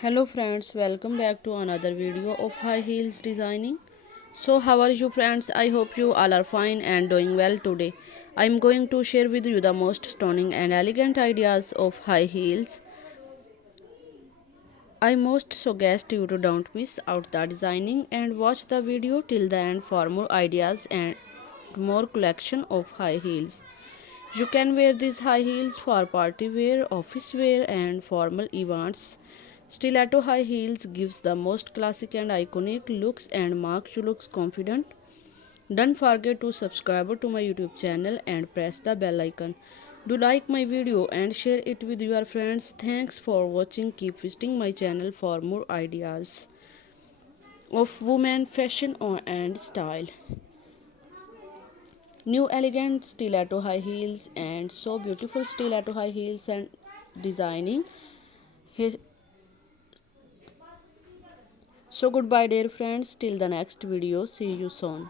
Hello friends, welcome back to another video of high heels designing. So how are you friends? I hope you all are fine and doing well today. I am going to share with you the most stunning and elegant ideas of high heels. I most suggest you to don't miss out the designing and watch the video till the end for more ideas and more collection of high heels. You can wear these high heels for party wear, office wear and formal events. Stiletto high heels gives the most classic and iconic looks and makes you look confident. Don't forget to subscribe to my YouTube channel and press the bell icon. Do like my video and share it with your friends. Thanks for watching. Keep visiting my channel for more ideas of women fashion and style. New elegant stiletto high heels and so beautiful stiletto high heels and designing. So goodbye dear friends, till the next video, see you soon.